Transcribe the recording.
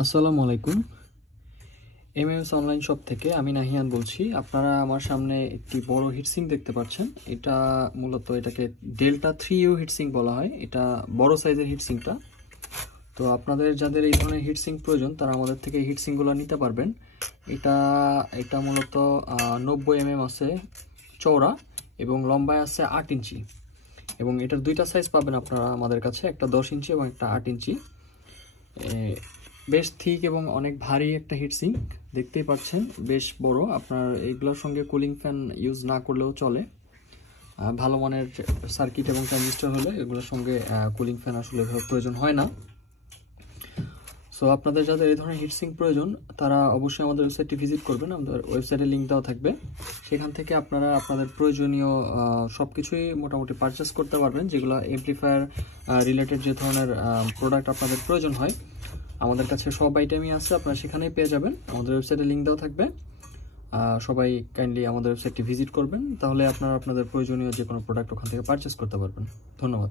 আসসালামু আলাইকুম। MMS online shop থেকে আমি নাহিয়ান বলছি। আপনারা আমার সামনে একটি বড় হিটসিঙ্ক দেখতে পাচ্ছেন। এটা মূলত এটাকে ডেল্টা 3U হিটসিঙ্ক বলা হয়। এটা বড় সাইজের হিটসিঙ্কটা। তো আপনাদের যাদের এই ধরনের হিটসিঙ্ক প্রয়োজন তারা আমাদের থেকে এই হিটসিঙ্কগুলো নিতে পারবেন। এটা এটা মূলত 90 আছে চওড়া এবং লম্বায় আছে 8 ইঞ্চি, এবং এটার দুইটা সাইজ পাবেন আপনারা আমাদের কাছে, একটা 10 ইঞ্চি এবং একটা 8 ইঞ্চি। বেশ থিক এবং অনেক ভারী একটা হিটসিঙ্ক, দেখতেই পাচ্ছেন বেশ বড়। আপনার এইগুলোর সঙ্গে কুলিং ফ্যান ইউজ না করলেও চলে। ভালো মানের সার্কিট এবং ট্রানজিস্টর হলে এগুলোর সঙ্গে কুলিং ফ্যান আসলে প্রয়োজন হয় না। সো আপনাদের যাদের এই ধরনের হিটসিঙ্ক প্রয়োজন তারা অবশ্যই আমাদের ওয়েবসাইটটি ভিজিট করবেন। আমাদের ওয়েবসাইটের লিঙ্ক দেওয়া থাকবে, সেখান থেকে আপনারা আপনাদের প্রয়োজনীয় সব কিছুই মোটামুটি পারচেস করতে পারবেন। যেগুলো এমপ্লিফায়ার রিলেটেড যে ধরনের প্রোডাক্ট আপনাদের প্রয়োজন হয় আমাদের কাছে সব আইটেমই আছে, আপনারা সেখানেই পেয়ে যাবেন। আমাদের ওয়েবসাইটে লিঙ্ক দেওয়া থাকবে। সবাই কাইন্ডলি আমাদের ওয়েবসাইটটি ভিজিট করবেন, তাহলে আপনারা আপনাদের প্রয়োজনীয় যে কোনো প্রোডাক্ট ওখান থেকে পারচেস করতে পারবেন। ধন্যবাদ।